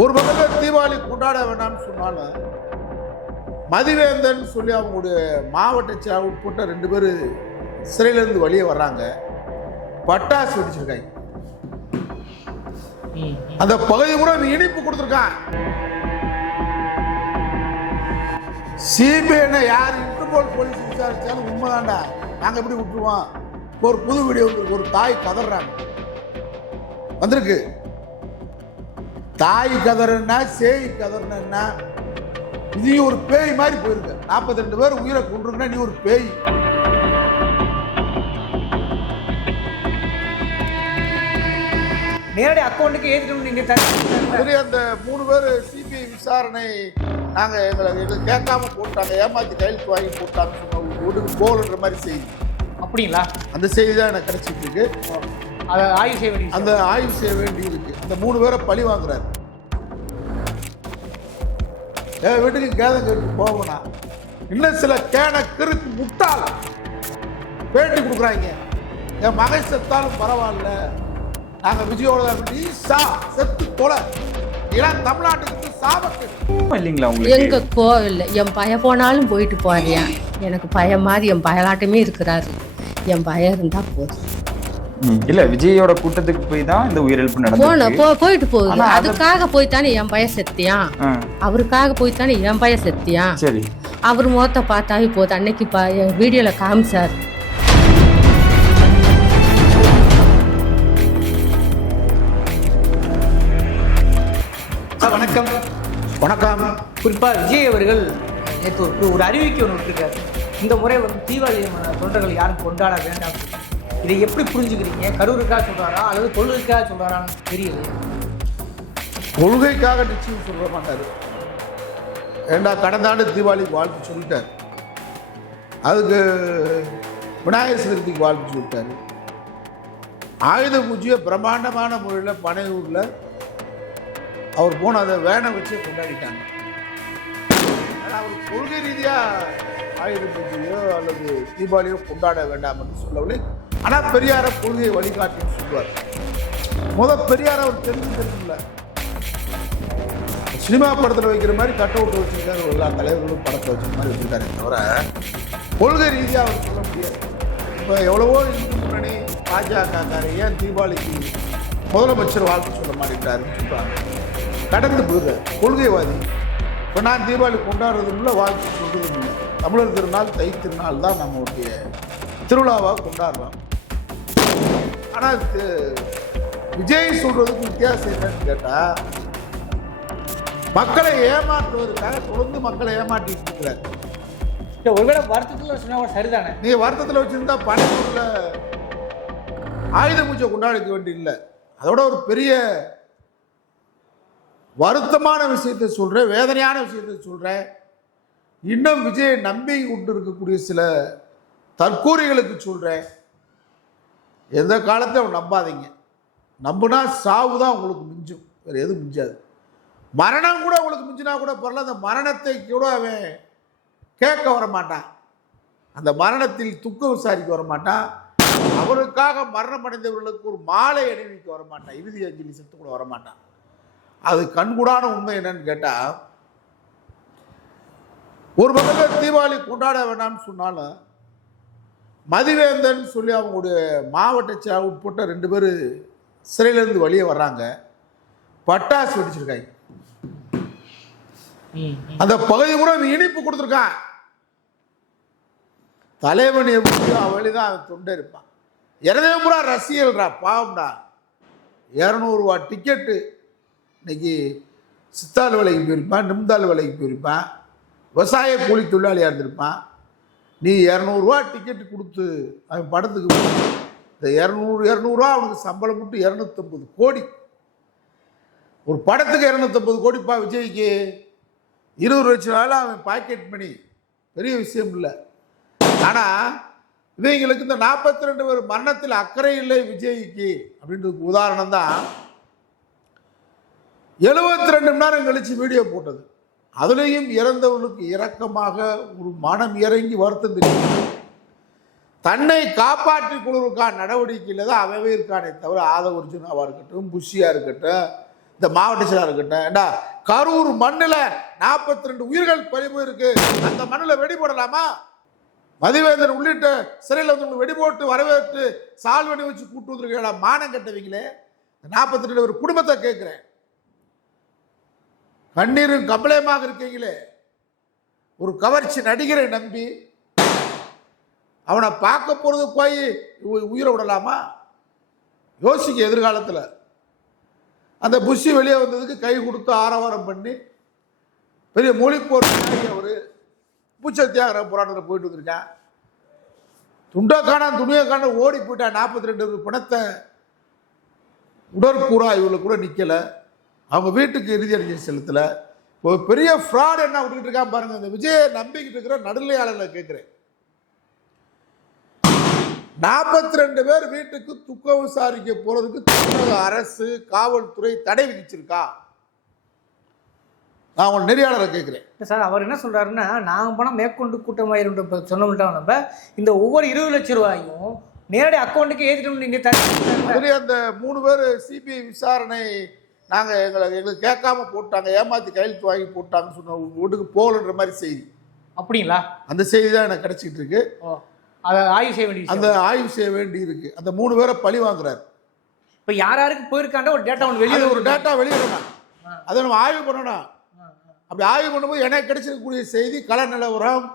ஒரு பக்கத்தில் தீபாவளி கொண்டாட வேண்டாம்னு சொன்னாலும் மதிவேந்தன் சொல்லி அவங்களுடைய மாவட்ட உட்பட்ட ரெண்டு பேர் சிறையிலேருந்து வெளியே வர்றாங்க. பட்டாசு வெடிச்சிருக்காங்க. அந்த பகுதி கூட இனிப்பு கொடுத்துருக்கான். சிபிஐ யார் இன்டர்போல் போலீஸ் விசாரிச்சாலும் உண்மைதான்டா. நாங்கள் எப்படி விட்டுருவோம்? ஒரு புது வீடியோ ஒரு தாய் கதறாங்க வந்திருக்கு. தாய் கதறன்னா சேய் கதறனா இது ஒரு பேய் மாதிரி போயிருக்கு. நாற்பத்தி ரெண்டு பேர் உயிரை கொண்டிருக்குன்னா நீ ஒரு பேய். நேரடி அக்கௌண்ட்டுக்கு ஏற்றிட்டு அந்த மூணு பேர் சிபிஐ விசாரணை நாங்கள் எங்களை எங்களை கேட்காம போட்டாங்க ஏமாத்தி கையெழுத்து வாங்கி போட்டாங்கன்னு சொன்ன வீட்டுக்கு போகலன்ற மாதிரி செய்தி. அப்படிங்களா? அந்த செய்தி தான் எனக்கு கிடைச்சிட்டு இருக்கு. அதை ஆய்வு செய்ய வேண்டிய அந்த ஆய்வு செய்ய வேண்டி இருக்கு. அந்த மூணு பேரை பழி வாங்குறாரு. என் வீட்டுக்கு கேதம் கேட்டு போகணா இன்னும் சில கேன கிறுக்கு முட்டாள்? பேட்டி கொடுக்குறாங்க. என் மகன் செத்தாலும் பரவாயில்ல. நாங்கள் விஜயோட தான் சா செத்து தொலை இளம் தமிழ்நாட்டுக்கு சாபத்து இல்லைங்களா எங்க உங்களுக்கு கோவில்ல என் பய போனாலும் போயிட்டு போறியா எனக்கு பயம் மாதிரி என் பயலாட்டமே இருக்கிறாரு. என் பயம் இருந்தா போதும். இல்ல விஜயோட கூட்டத்துக்கு போய் தான் இந்த உயிரிழப்பு போ போயிட்டு போகுது. அதுக்காக போய் தானே என் பையன் செத்தியான் அவருக்காக போய் தானே என் பையன் செத்தியான் சரி. அவர் முகத்தை பார்த்தாவே போதும். அன்னைக்கு வீடியோல காமிச்சார். சார் வணக்கம். வணக்கம். குறிப்பாக விஜய் அவர்கள் நேற்று ஒரு அறிவிக்கை ஒன்று விட்டுருக்காரு. இந்த முறை வந்து தீபாவளி தொண்டர்கள் யாரும் கொண்டாட வேண்டாம். இதை எப்படி புரிஞ்சுக்கிறீங்க? கரூருக்காக சொல்கிறாரா அல்லது கொள்கைக்காக சொல்கிறாரான்னு தெரியல கொள்கைக்காக நிச்சயம் சொல்ல மாட்டார். ஏண்டா கடந்த ஆண்டு தீபாவளிக்கு வாழ்த்து சொல்லிட்டார். அதுக்கு விநாயகர் சதுர்த்திக்கு வாழ்த்து சொல்லிட்டாரு. ஆயுத பூஜையை பிரம்மாண்டமான முறையில் பனையூரில் அவர் போன அதை வேனை வச்சு கொண்டாடிட்டாங்க. அவர் கொள்கை ரீதியாக ஆயுத பூஜையோ அல்லது தீபாவளியோ கொண்டாட வேண்டாம் என்று சொல்லவில்லை. ஆனால் பெரியார கொள்கையை வழிகாட்டின்னு சொல்லுவார். முத பெரியார் அவர் தெரிஞ்சு தெரியுமில்ல சினிமா படத்தில் வைக்கிற மாதிரி கட் அவுட் வச்சிருக்காரு எல்லா தலைவர்களும் படத்தை வச்ச மாதிரி வச்சிருக்காரு தவிர கொள்கை ரீதியாக அவர் சொல்ல முடியாது. இப்போ எவ்வளவோ இந்து முன்னணி பாஜக ஏன் தீபாவளிக்கு முதலமைச்சர் வாழ்த்து சொல்ல மாட்டேங்கிறாருன்னு சொல்கிறாங்க கடந்து போகுது கொள்கைவாதி. இப்போ நான் தீபாவளி கொண்டாடுறதும் இல்லை வாழ்த்து சொல்றதும் இல்லை. தமிழர் திருநாள் தை திருநாள் தான் நம்மளுடைய திருவிழாவாக கொண்டாடுறோம். ஆனால் விஜய் சொல்றதுக்கு வித்தியாசம் என்னன்னு கேட்டால் மக்களை ஏமாற்றுவதற்காக தொடர்ந்து மக்களை ஏமாற்றிட்டு இருக்கிறார். ஒருவேளை வருத்தத்தில் சொன்னா சரிதானே? நீ வருத்தத்தில் வச்சிருந்தா பனையூரில் ஆயுத பூஜை கொண்டாடிக்க வேண்டியதில்லை அதோட ஒரு பெரிய வருத்தமான விஷயத்தை சொல்கிறேன் வேதனையான விஷயத்தை சொல்கிறேன் இன்னும் விஜயை நம்பி கொண்டு இருக்கக்கூடிய சில தற்கூரிகளுக்கு சொல்கிறேன் எந்த காலத்தையும் அவன் நம்பாதீங்க. நம்புனா சாவு தான் உங்களுக்கு மிஞ்சும். வேறு எதுவும் மிஞ்சாது. மரணம் கூட உங்களுக்கு மிஞ்சினா கூட பரவாயில்ல. அந்த மரணத்தை கூட அவன் கேட்க வர மாட்டான் அந்த மரணத்தில் துக்கம் விசாரிக்க வரமாட்டான். அவருக்காக மரணம் அடைந்தவர்களுக்கு ஒரு மாலை அணிவிக்க வர மாட்டான் இறுதி அஞ்சலி செத்து கூட வரமாட்டான். அது கண்கூடான உண்மை என்னன்னு கேட்டால் ஒரு பக்கத்தில் தீபாவளி கொண்டாட வேண்டாம்னு சொன்னாலும் மதிவேந்தன் சொல்லி அவங்களுடைய மாவட்ட செயலாளர் உட்பட்ட ரெண்டு பேர் சிறையிலேருந்து வெளியே வர்றாங்க. பட்டாசு வெடிச்சிருக்காங்க. அந்த பகுதி கூட அவன் இனிப்பு கொடுத்துருக்கான். தலைவன் எப்படியோ அவளி தான் அவன் தொண்டை இருப்பான். இரநூறுபா ரசிகல்டா பாவம்டா. இரநூறுவா டிக்கெட்டு இன்னைக்கு சித்தாள் விலைக்கு போயிருப்பான் நிம்தாள் விலைக்கு போயிருப்பான். விவசாய கூலி தொழிலாளியாக இருந்திருப்பான். நீ இரநூறுவா டிக்கெட்டு கொடுத்து அவன் படத்துக்கு இந்த இரநூறு இரநூறுவா அவனுக்கு சம்பளம் மட்டும் இரநூத்தம்பது கோடி. ஒரு படத்துக்கு இரநூத்தம்பது கோடிப்பா விஜய்க்கு. இருபது லட்சம் நாள் அவன் பாக்கெட் மணி பெரிய விஷயம் இல்லை. ஆனால் இவங்களுக்கு இந்த நாற்பத்தி ரெண்டு பேர் மரணத்தில் அக்கறை இல்லை விஜய்க்கு. அப்படின்றதுக்கு உதாரணம் தான் எழுபத்தி ரெண்டு மணி நேரம் கழித்து வீடியோ போட்டது. அதுலேயும் இறந்தவர்களுக்கு இரக்கமாக ஒரு மனம் இறங்கி வருத்தம் தெரியும் தன்னை காப்பாற்றிக் கொள்வதற்கான நடவடிக்கையில் தான் அவவே இருக்கானே தவிர ஆதவ அர்ஜுனாவாக இருக்கட்டும் புஷியாக இருக்கட்டும் இந்த மாவட்ட இருக்கட்டும் கிட்ட ஏண்டா கரூர் மண்ணில் நாற்பத்தி ரெண்டு உயிர்கள் பறிவு இருக்கு அந்த மண்ணில் வெடி போடலாமா? மதிவேந்தன் உள்ளிட்ட சிறையில் வந்து வெடி போட்டு வரவேற்று சால்வணி வச்சு கூட்டு வந்திருக்கீங்களா மானம் கட்டவீங்களே. நாற்பத்தி ரெண்டு ஒரு குடும்பத்தை கேட்குறேன். கண்ணீரும் கம்பளயமாக இருக்கீங்களே. ஒரு கவர்ச்சி நடிகரை நம்பி அவனை பார்க்க போகிறது போய் உயிரை விடலாமா? யோசிக்க எதிர்காலத்தில். அந்த புஷி வெளியே வந்ததுக்கு கை கொடுத்து ஆரவாரம் பண்ணி பெரிய மொழிப்போர் அவர் பூச்சல் தியாகர போராட்டத்தில் போயிட்டு வந்திருக்கான். துண்டை காணான் துணியை காண ஓடி போயிட்டான். நாற்பத்தி ரெண்டு பணத்தை உடற்கூறா இவளுக்கு கூட நிற்கலை அவங்க வீட்டுக்கு இறுதி அஞ்சலி செலுத்தலை. இப்போ பெரிய ஃப்ராட் என்ன விட்டுக்கிட்டு இருக்கான் பாருங்க இந்த விஜயை நம்பிக்கிட்டு இருக்கிற நடுநிலையாளர்களை கேட்குறேன். நாற்பத்தி ரெண்டு பேர் வீட்டுக்கு துக்கம் விசாரிக்க போறதுக்கு தமிழக அரசு காவல்துறை தடை விதிச்சிருக்கா? நான் உங்க நெறியாளரை கேட்குறேன். சார் அவர் என்ன சொல்றாருன்னா நாங்கள் போனால் மேற்கொண்டு கூட்டமாயிரும் சொன்னோம்ட்டோம் நம்ம. இந்த ஒவ்வொரு இருபது லட்சம் ரூபாயும் நேரடி அக்கௌண்ட்டுக்கு ஏற்றிட்டு நீங்கள் தனி அந்த மூணு பேர் சிபிஐ விசாரணை நாங்கள் எங்களை எங்களுக்கு கேட்காம போட்டாங்க ஏமாற்றி கையெழுத்து வாங்கி போட்டாங்கன்னு சொன்ன உங்க வீட்டுக்கு போகலன்ற மாதிரி செய்தி. அப்படிங்களா? அந்த செய்தி தான் எனக்கு கிடைச்சிட்டு இருக்கு. அதை ஆய்வு செய்ய வேண்டிய அந்த ஆய்வு செய்ய வேண்டி இருக்கு. அந்த மூணு பேரை பழி வாங்குறாரு. இப்போ யார் யாருக்கு போயிருக்காண்ட ஒரு டேட்டா ஒன்று வெளியே ஒரு டேட்டா வெளியிடணும் அதை நம்ம ஆய்வு பண்ணணும். அப்படி ஆய்வு பண்ணும்போது எனக்கு கிடைச்சிருக்கக்கூடிய செய்தி கள நிலவரம்.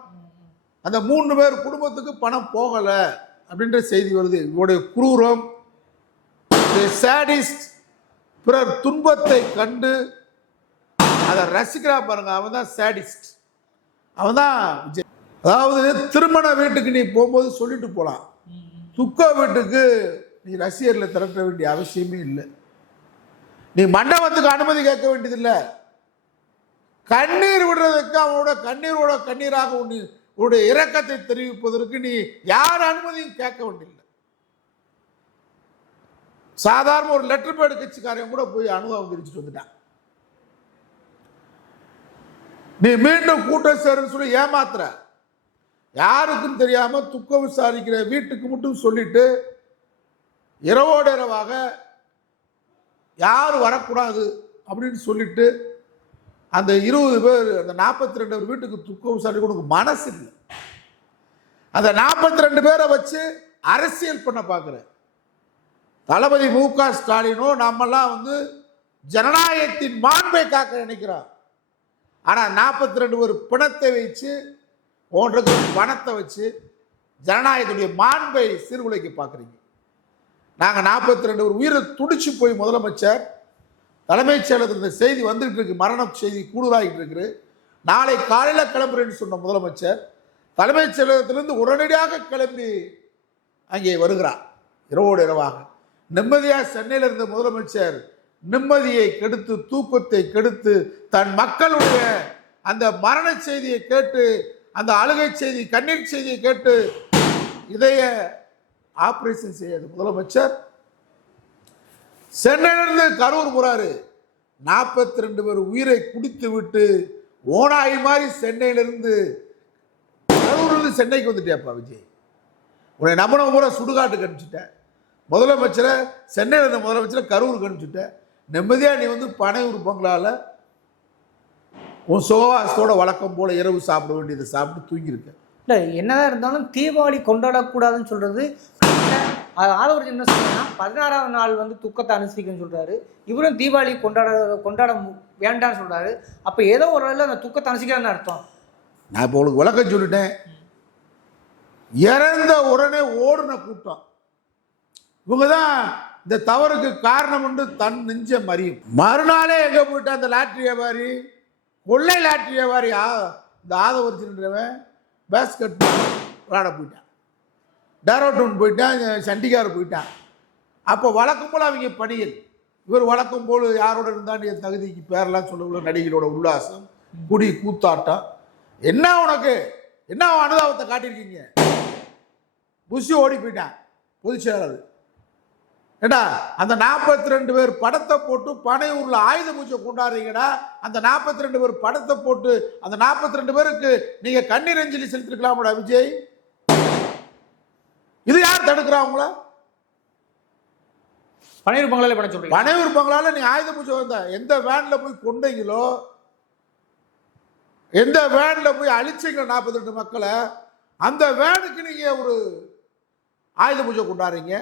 அந்த மூணு பேர் குடும்பத்துக்கு பணம் போகலை அப்படின்ற செய்தி வருது. இவருடைய குரூரம். சேடிஸ்ட் பிறர் துன்பத்தை கண்டு அதை ரசிக்கிறான் பாருங்க அவன் தான் சேடிஸ்ட் அவன் தான் அதாவது திருமண வீட்டுக்கு நீ போகும்போது சொல்லிட்டு போகலாம் துக்க வீட்டுக்கு நீ ரசிகர்களை திரட்ட வேண்டிய அவசியமே இல்லை. நீ மண்டபத்துக்கு அனுமதி கேட்க வேண்டியதில்லை. கண்ணீர் விடுறதுக்கு அவனோட கண்ணீரோட கண்ணீராக உன்னை உன்னுடைய இரக்கத்தை தெரிவிப்பதற்கு நீ யார் அனுமதியும் கேட்க வேண்டியதில்லை. சாதாரண ஒரு லெட்டர் பேடு கட்சிக்காரன் கூட போய் அனுபவம் தெரிவிச்சுட்டு வந்துட்டான். நீ மீண்டும் கூட்டம் சேருன்னு சொல்லி ஏமாத்துற. யாருக்கும் தெரியாம துக்கம் விசாரிக்கிற வீட்டுக்கு மட்டும் சொல்லிட்டு இரவோடு இரவாக யாரும் வரக்கூடாது அப்படின்னு சொல்லிட்டு அந்த இருபது பேர் அந்த நாற்பத்தி ரெண்டு பேர் வீட்டுக்கு துக்கம் விசாரிக்க உனக்கு மனசு இல்லை அந்த நாற்பத்தி ரெண்டு பேரை வச்சு அரசியல் பண்ண பார்க்குறேன் தளபதி மு க ஸ்டாலினோ நம்மெல்லாம் வந்து ஜனநாயகத்தின் மாண்பை காக்க நினைக்கிறோம் ஆனால் நாற்பத்தி ரெண்டு ஒரு பிணத்தை வச்சு ஒன்றுக்கு பணத்தை வச்சு ஜனநாயகத்துடைய மாண்பை சீர்குலைக்க பார்க்குறீங்க. நாங்கள் நாற்பத்தி ரெண்டு ஒரு உயிரை துடிச்சு போய் முதலமைச்சர் தலைமைச் செயலகத்தில் இந்த செய்தி வந்துகிட்டு இருக்கு மரணம் செய்தி கூடுதலாகிட்டு இருக்குது. நாளை காலையில் கிளம்புறேன்னு சொன்ன முதலமைச்சர் தலைமைச் செயலகத்திலிருந்து உடனடியாக கிளம்பி அங்கே வருகிறார் இரவோடு இரவாக. நிம்மதியாக சென்னையில் இருந்த முதலமைச்சர் நிம்மதியை கெடுத்து தூக்கத்தை கெடுத்து தன் மக்களுடைய அந்த மரண செய்தியை கேட்டு அந்த அழுகை செய்தி கண்ணீர் செய்தியை கேட்டு இதய ஆப்ரேஷன் செய்யாது முதலமைச்சர் சென்னையிலிருந்து கரூர் போறாரு. நாற்பத்தி ரெண்டு பேர் உயிரை குடித்து விட்டு ஓனாய் மாதிரி சென்னையிலிருந்து கரூர்லேருந்து சென்னைக்கு வந்துட்டியாப்பா விஜய்? உன்னை நம்பின பூரா சுடுகாட்டுக்கு அனுப்பிச்சிட்டேன். முதலமைச்சரை சென்னையில் இருந்த முதலமைச்சரை கரூருக்கு அனுப்பிச்சிட்டேன் நிம்மதியாக நீ வந்து பனையூர் பங்களாவில் உன் சுகவாசத்தோட வழக்கம் போல இரவு சாப்பிட வேண்டியதை சாப்பிட்டு தூங்கியிருக்க. இல்லை என்னதான் இருந்தாலும் தீபாவளி கொண்டாடக்கூடாதுன்னு சொல்றது ஆதவர்ஜன் என்ன சொல்றாருன்னா பதினாறாவது நாள் வந்து துக்கத்தை அனுசரிக்கணும்னு சொல்றாரு. இவரும் தீபாவளி கொண்டாட கொண்டாட வேண்டாம்னு சொல்றாரு. அப்போ ஏதோ ஒரு வேளை அந்த துக்கத்தை அனுசரிக்கிறான்னு அர்த்தம். நான் இப்போ உங்களுக்கு விளக்கம் சொல்லிட்டேன். இறந்த உடனே ஓடுன கூட்டம். இவங்க தான் இந்த தவறுக்கு காரணம் உண்டு தன் நெஞ்ச மறியும். மறுநாளே எங்க போயிட்டான் அந்த லாட்ரி வியாபாரி? கொள்ளை லாட்ரி வியாபாரி ஆ இந்த ஆதவரிச்சுன்றவன் பேஸ்கட் விளாட போயிட்டான். டேரோட்டூன் போயிட்டான் சண்டிகார் போயிட்டான். அப்போ வழக்கம் போல் அவங்க பணியில் இவர் வழக்கம் போல் யாரோட இருந்தாண்டு என் தகுதிக்கு பேரெல்லாம் சொல்லவுள்ள நடிகளோட உல்லாசம் குடி கூத்தாட்டம். என்ன உனக்கு? என்ன அனுதாபத்தை காட்டியிருக்கீங்க? புஷி ஓடி போயிட்டான் பொதுச் செயலாளர். ஏடா அந்த நாற்பத்தி ரெண்டு பேர் படத்தை போட்டு பனையூர்ல ஆயுத பூஜை கொண்டாடுறீங்கடா. அந்த நாற்பத்தி ரெண்டு பேர் படத்தை போட்டு அந்த நாற்பத்தி ரெண்டு பேருக்கு நீங்க கண்ணீர் அஞ்சலி செலுத்திருக்கலாமடா விஜய். இது யார் தடுக்கிறா உங்கள பனையூர் பங்களால பண்ண சொல்றீங்க. பனையூர் பங்களால நீ ஆயுத பூஜை வந்த எந்த வேன்ல போய் கொண்டீங்களோ? எந்த வேன்ல போய் அழிச்சீங்க நாற்பத்தி ரெண்டு மக்களை? அந்த வேனுக்கு நீங்க ஒரு ஆயுத பூஜை கொண்டாடுறீங்க.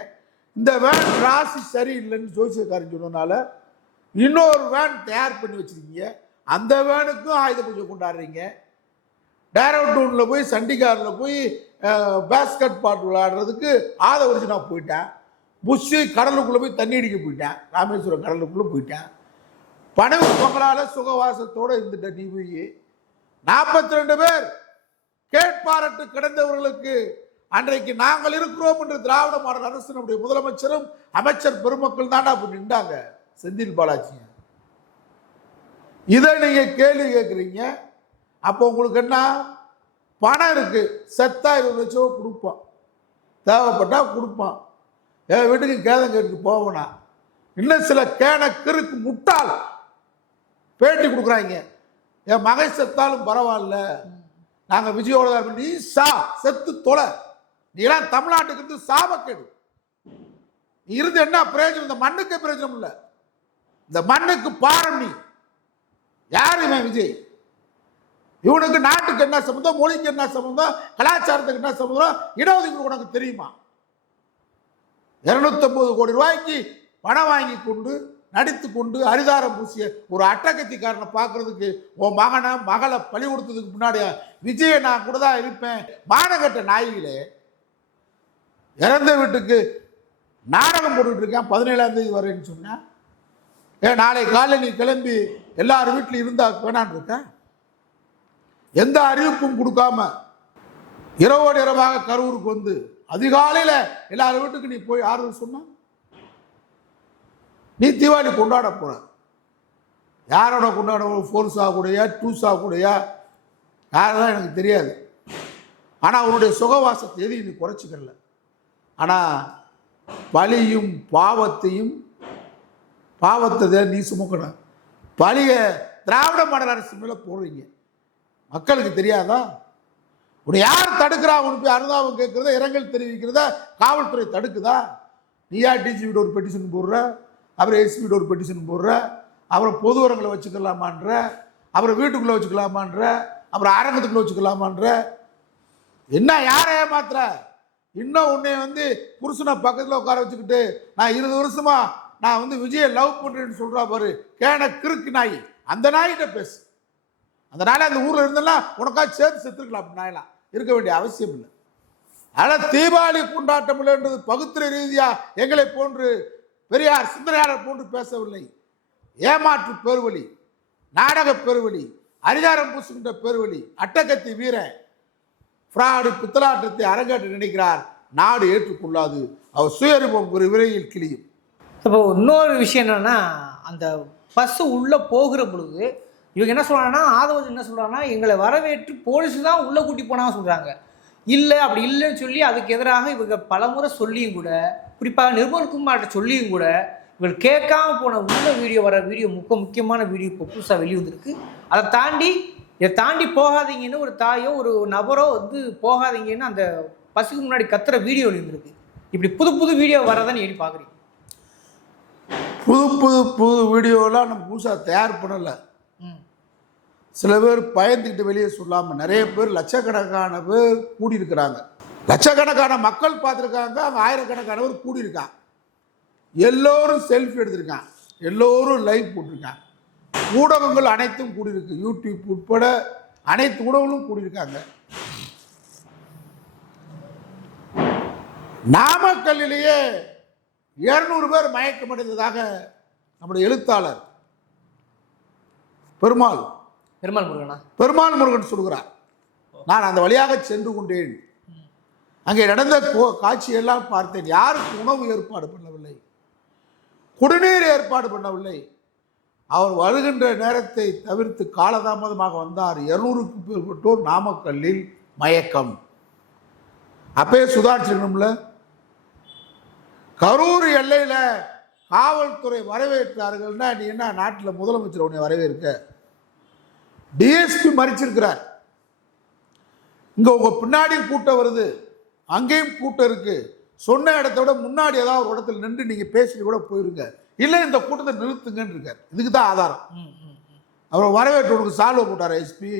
இந்த வேன் ராசி சரியில்லைன்னு ஜோசியக்காரன் சொன்னதுனால இன்னொரு வேன் தயார் பண்ணி வச்சிருக்கீங்க. அந்த வேனுக்கும் ஆயுத பூஜை கொண்டாடுறீங்க. டேரக்டூனில் போய் சண்டிகாரில் போய் பேஸ்கட் பாட் விளையாடுறதுக்கு ஆதவரிச்சு நான் போயிட்டேன். புஷ்ஷு கடலுக்குள்ளே போய் தண்ணி அடிக்க போயிட்டேன். ராமேஸ்வரம் கடலுக்குள்ளே போயிட்டேன். பனவு பொங்கலால் சுகவாசத்தோடு இருந்துட்ட நீ போய். நாற்பத்தி ரெண்டு பேர் கேட்பாரட்டு கிடந்தவர்களுக்கு அன்றைக்கு நாங்கள் இருக்கிறோம் என்று திராவிட மாடல் அரசினுடைய முதலமைச்சரும் அமைச்சர் பெருமக்கள் தாண்டா அப்படி நின்றாங்க. செந்தில் பாலாஜி இதை நீங்கள் கேள்வி கேட்குறீங்க. அப்போ உங்களுக்கு என்ன? பணம் இருக்குது செத்தா இருபது லட்சம் கொடுப்பான். தேவைப்பட்டால் கொடுப்பான். என் வீட்டுக்கு கேதம் கேட்டு போவனா? இன்னும் சில கேன கிறுக்கு முட்டாள் பேட்டி கொடுக்குறாங்க. என் மகன் செத்தாலும் பரவாயில்ல. நாங்கள் விஜயோட நீ சா செத்து தொலை. நீலாம் தமிழ்நாட்டுக்கு இருந்து சாபக்கேடு. நீ இருந்து என்ன பிரயோஜனம்? இந்த மண்ணுக்கு பிரயோஜனம் இல்லை. இந்த மண்ணுக்கு பாரம் நீ. யார் இவன் விஜய்? இவனுக்கு நாட்டுக்கு என்ன சம்மந்தம் மொழிக்கு என்ன சம்மந்தம் கலாச்சாரத்துக்கு என்ன சம்மந்தம் இடஒதுக்கீடு உனக்கு தெரியுமா? இருநூத்தொன்பது கோடி ரூபாய்க்கு பணம் வாங்கி கொண்டு நடித்து கொண்டு அரிதாரம் பூசிய ஒரு அட்டகத்திக்காரனை பார்க்கறதுக்கு உன் மகனை மகளை பழி கொடுத்ததுக்கு முன்னாடி விஜய நான் கூட தான் இருப்பேன். மானகட்ட நாய்களே இறந்த வீட்டுக்கு நாடகம் போட்டுட்டு இருக்கேன் பதினேழாம் தேதி வரேன்னு சொன்னேன் ஏன் நாளை காலையில் நீ கிளம்பி எல்லார் வீட்டிலும் இருந்தா வேணான்னு இருக்க எந்த அறிவிப்பும் கொடுக்காம இரவோடு இரவாக கரூருக்கு வந்து அதிகாலையில் எல்லார் வீட்டுக்கு நீ போய் ஆறுதல் சொன்ன நீ தீபாவளி கொண்டாட போற. யாரோட கொண்டாட ஃபோர்ஸ் கூடயா டூஸ் கூடயா? யாரெல்லாம் எனக்கு தெரியாது. ஆனால் உன்னுடைய சுகவாசத்தை எதையும் நீ குறைச்சிக்கல ஆனால் பலியும் பாவத்தையும் பாவத்தை நீ சுமக்கணும். பழிய திராவிட மாடல் அரசு மேலே போடுறீங்க. மக்களுக்கு தெரியாதா? உன்னை யார் தடுக்கிறா? உனக்கு போய் அனுதாபம் கேட்குறத? இரங்கல் தெரிவிக்கிறத? காவல்துறை தடுக்குதா? நீயா டிஜிபியோட ஒரு பெட்டிஷன் போடுற? அப்புறம் எஸ்பியோட ஒரு பெட்டிஷன் போடுற? அப்புறம் பொது உரங்களை வச்சுக்கலாமான்ற? அப்புறம் வீட்டுக்குள்ளே வச்சுக்கலாமான்ற? அப்புறம் அரங்கத்துக்குள்ளே வச்சுக்கலாமான்ற? என்ன யாரை ஏமாத்துற இன்னும் உன்னை வந்து புருஷனை பக்கத்தில் உட்கார வச்சுக்கிட்டு நான் இருபது வருஷமா நான் வந்து விஜயை லவ் பண்ணுறேன்னு சொல்கிறா பாரு. கேன கிறுக்கு நாய். அந்த நாய்கிட்ட பேசு. அந்த நாளை அந்த ஊரில் இருந்தெல்லாம் உனக்கா சேர்த்து செத்துருக்கலாம் அப்படி நாயெல்லாம். இருக்க வேண்டிய அவசியம் இல்லை. ஆனால் தீபாவளி கொண்டாட்டம் இல்லைன்றது பகுத்துறை ரீதியாக எங்களை போன்று பெரியார் சிந்தனையாளர் போன்று பேசவில்லை. ஏமாற்று பெருவழி நாடக பெருவழி அரிதாரம் பூசுகின்ற பெருவழி அட்டகத்தி வீரன். ஃப்ராடு பித்தலாட்டத்தை அரங்கேற்ற நினைக்கிறார். நாடு ஏற்றுக்கொள்ளாது. அவர் சுயரூபம் ஒரு விரைவில் கிளியும். இப்போ இன்னொரு விஷயம் என்னென்னா அந்த பஸ்ஸு உள்ளே போகிற பொழுது இவங்க என்ன சொல்கிறாங்கன்னா ஆதவன் என்ன சொல்கிறாங்கன்னா எங்களை வரவேற்று போலீஸ் தான் உள்ளே கூட்டி போனாங்க சொல்கிறாங்க இல்லை அப்படி இல்லைன்னு சொல்லி அதுக்கு எதிராக இவங்க பலமுறை சொல்லியும் கூட குறிப்பாக நிர்மல்குமார்கிட்ட சொல்லியும் கூட இவர் கேட்காம போன உள்ள வீடியோ வர வீடியோ முக்க முக்கியமான வீடியோ இப்போ புதுசாக வெளியே வந்திருக்கு அதை தாண்டி இதை தாண்டி போகாதீங்கன்னு ஒரு தாயோ ஒரு நபரோ வந்து போகாதீங்கன்னு அந்த பஸ்ஸுக்கு முன்னாடி கத்துற வீடியோ இருந்திருக்கு. இப்படி புது புது வீடியோ வரதான் எப்படி பார்க்குறீங்க புது புது புது வீடியோலாம் நம்ம புதுசாக தயார் பண்ணலை. சில பேர் பயந்துக்கிட்டு வெளியே சொல்லாமல் நிறைய பேர் லட்சக்கணக்கான பேர் கூடியிருக்கிறாங்க. லட்சக்கணக்கான மக்கள் பார்த்துருக்காங்க அங்கே ஆயிரக்கணக்கானவர் கூடியிருக்காங்க. எல்லோரும் செல்ஃபி எடுத்திருக்காங்க. எல்லோரும் லைவ் போட்டிருக்காங்க. ஊடகங்கள் அனைத்தும் கூடியிருக்கு. யூடியூப் உட்பட அனைத்து ஊடகங்களும் கூடியிருக்காங்க. நாமக்கல்லிலேயே இருநூறு பேர் மயக்கமடைந்ததாக நம்முடைய எழுத்தாளர் பெருமாள். பெருமாள் முருகனா? பெருமாள் முருகன் சொல்கிறார். நான் அந்த வழியாக சென்று கொண்டேன். அங்கே நடந்த காட்சியெல்லாம் பார்த்தேன். யாருக்கு உணவு ஏற்பாடு பண்ணவில்லை. குடிநீர் ஏற்பாடு பண்ணவில்லை. அவர் வருகின்ற நேரத்தை தவிர்த்து காலதாமதமாக வந்தார். இருநூறுக்கு மேற்பட்டோர் நாமக்கல்லில் மயக்கம். அப்பயே சுதாரிச்சிருக்கணும்ல கரூர் எல்லையில் காவல்துறை வரவேற்றார்கள்னா நீ என்ன நாட்டில் முதலமைச்சர் உன்னை வரவேற்க? டிஎஸ்பி மறிச்சிருக்கிறார். இங்கே உங்கள் பின்னாடியும் கூட்டம் வருது. அங்கேயும் கூட்டம் இருக்குது சொன்ன இடத்த விட முன்னாடி ஏதாவது ஒரு இடத்துல நின்று நீங்கள் பேசிட்டு கூட போயிருங்க. இல்லை இந்த கூட்டத்தை நிறுத்துங்கன்னு இருக்காரு இதுக்கு தான் ஆதாரம். அவர் வரவேற்று உனக்கு சால்வை போட்டார் எஸ்பி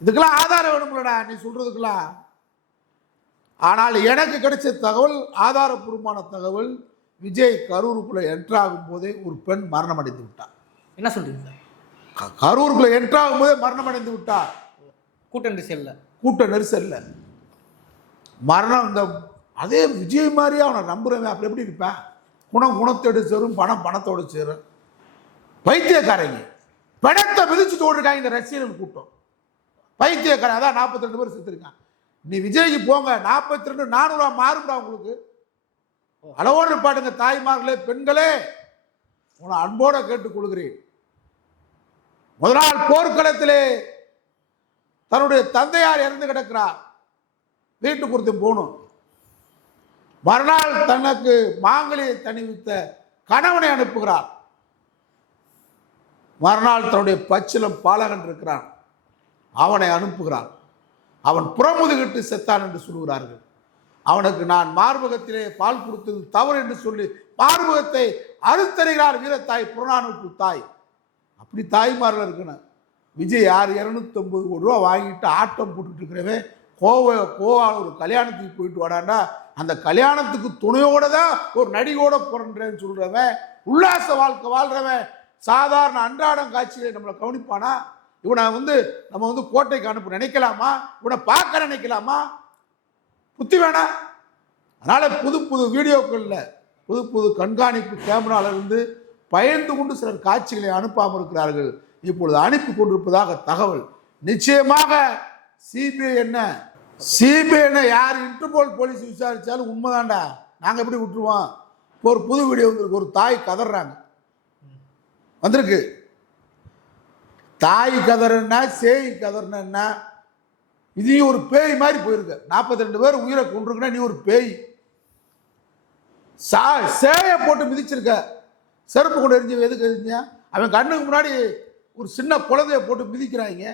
இதுக்கெல்லாம் ஆதாரம் வேணும்லடா நீ சொல்றதுக்கெல்லாம். ஆனால் எனக்கு கிடைச்ச தகவல் ஆதாரப்பூர்வமான தகவல் விஜய் கரூருக்குள்ள என்ட்ராகும் போதே ஒரு பெண் மரணம் அடைந்து விட்டார். என்ன சொல்றீங்க சார்? க- கரூருக்குள்ள என்ட்ராகும் போதே மரணம் அடைந்து விட்டார் கூட்டணி செல்ல கூட்ட நெரிசல்ல மரணம் இந்த அதே விஜய் மாதிரியே அவனை நம்புறவன் அப்படி எப்படி இருப்பேன்? குணம் குணத்தோடு சேரும் பணம் பணத்தோடு சேரும். பைத்தியக்காரங்க. பணத்தை மிதிச்சுட்டு ஓடிருக்காங்க இந்த ரசிகர்கள் கூட்டம். பைத்தியக்காரன் அதான் நாற்பத்தி ரெண்டு பேர் செத்துருக்கான். நீ விஜய்க்கு போங்க நாற்பத்தி ரெண்டு நானூறுவா மாறும்டா உங்களுக்கு. அளவோடு பாடுங்க தாய்மார்களே பெண்களே. உன அன்போட கேட்டுக் கொள்கிறேன் முதல் நாள் போர்க்களத்திலே தன்னுடைய தந்தையார் இறந்து கிடக்கிறார். வீட்டுக்கு ஒருத்தன் போகணும். மறுநாள் தனக்கு மாங்கலியை தணிவித்த கணவனை அனுப்புகிறார். மறுநாள் தன்னுடைய பச்சிலம் பாலகன் இருக்கிறான். அவனை அனுப்புகிறான். அவன் புறமுதுகிட்டு செத்தான் என்று சொல்கிறார்கள் அவனுக்கு நான் மார்பகத்திலே பால் கொடுத்தது தவறு என்று சொல்லி மார்பகத்தை அறுத்தறிகிறார் வீரத்தாய் புறநானூற்று தாய். அப்படி தாய்மார்கள் இருக்கணும் விஜய் யார் இரநூத்தொம்பது கோடி ரூபா வாங்கிட்டு ஆட்டம் போட்டுட்டு இருக்கிறவே கோவை கோவால் ஒரு கல்யாணத்துக்கு போயிட்டு வாடாண்டா அந்த கல்யாணத்துக்கு துணையோட தான் ஒரு நடிகோட பிறன்றேன்னு சொல்கிறவன் உல்லாச வாழ்க்கை வாழ்கிறவன் சாதாரண அன்றாடம் காட்சியை நம்மளை கவனிப்பானா? இவனை வந்து நம்ம வந்து கோட்டைக்கு அனுப்ப நினைக்கலாமா? இவனை பார்க்க நினைக்கலாமா? புத்தி வேணா அதனால் புது புது வீடியோக்களில் புது புது கண்காணிப்பு கேமராவிலிருந்து பயந்து கொண்டு சிலர் காட்சிகளை அனுப்பாமல் இருக்கிறார்கள். இப்பொழுது அனுப்பி கொண்டிருப்பதாக தகவல். நிச்சயமாக சிபிஐ என்ன சிபிஐ யார் இன்டர்போல் போலீஸ் விசாரித்தாலும் உண்மைதான்டா. நாங்கள் எப்படி விட்டுருவோம்? இப்போ ஒரு புது வீடியோ வந்திருக்கு. ஒரு தாய் கதறாங்க வந்திருக்கு. தாய் கதறன்னா சேய் கதறனா இதையும் ஒரு பேய் மாதிரி போயிருக்க. நாற்பத்தி ரெண்டு பேர் உயிரை கொண்டிருக்குன்னா நீ ஒரு பேய். சா சேயை போட்டு மிதிச்சிருக்க. செருப்பு கொண்டு எரிஞ்சு எதுக்கு எரிஞ்ச? அவன் கண்ணுக்கு முன்னாடி ஒரு சின்ன குழந்தைய போட்டு மிதிக்கிறாங்க.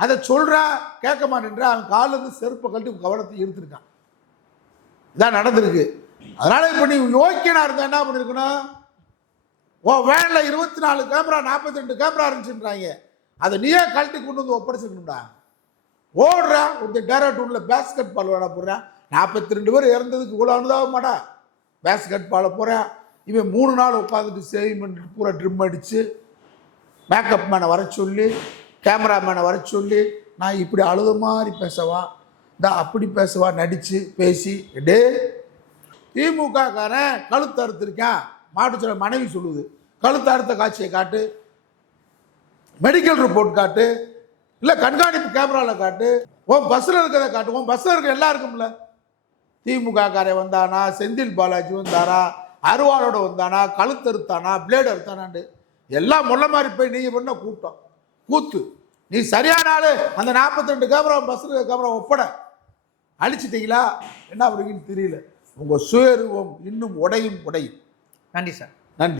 அதை சொல்கிறா கேட்க மாட்டேன்றா அவன் காலில் இருந்து செருப்பை கழட்டி கவனத்தை எடுத்திருக்கான் இதான் நடந்திருக்கு. அதனால் இப்போ நீ யோக்கியனாக இருந்தால் என்ன பண்ணியிருக்கணும் ஓ வேனில் இருபத்தி நாலு கேமரா நாற்பத்தி ரெண்டு கேமரா இருந்துச்சுன்றாங்க. அதை நீயே கழட்டி கொண்டு வந்து ஒப்படைச்சிக்கணும்டா ஓடுறா ஒருத்தர் டேரக்ட் உள்ள பேஸ்கெட் பால் விளாட போடுறான் நாற்பத்தி ரெண்டு பேர் இறந்ததுக்கு இவ்வளோ அனுதாப மாட்டா பேஸ்கெட் பால போகிறேன் இவன் மூணு நாள் உட்காந்துட்டு சேவிங் பண்ணிட்டு பூரா ட்ரிம் அடித்து மேக்கப் மேனை வர சொல்லி கேமராமேனை வர சொல்லி நான் இப்படி அழுத மாதிரி பேசவா? இந்த அப்படி பேசவா? நடித்து பேசி டே திமுக காரன் கழுத்து அறுத்திருக்கேன். மாட்டுச்சோட மனைவி சொல்லுது கழுத்து அறுத்த காட்சியை காட்டு மெடிக்கல் ரிப்போர்ட் காட்டு இல்லை கண்காணிப்பு கேமராவில் காட்டு உன் பஸ்ஸில் இருக்கிறத காட்டு உன் பஸ்ஸில் இருக்க எல்லாம் இருக்கும்ல திமுக காரை வந்தானா செந்தில் பாலாஜி வந்தாரா அருவாளோட வந்தானா கழுத்து அறுத்தானா பிளேடு அறுத்தானாண்டு எல்லாம் முள்ள மாதிரி போய் நீங்கள் பண்ண கூட்டம். கூத்து. நீ சரியான ஆளு அந்த நாற்பத்தி ரெண்டு கேமரா பஸ்ஸில் கேமரா ஒப்பட. அழிச்சிட்டீங்களா என்ன பண்ணுறீங்கன்னு தெரியல. உங்கள் சுயரூபம் இன்னும் உடையும் உடையும். நன்றி சார்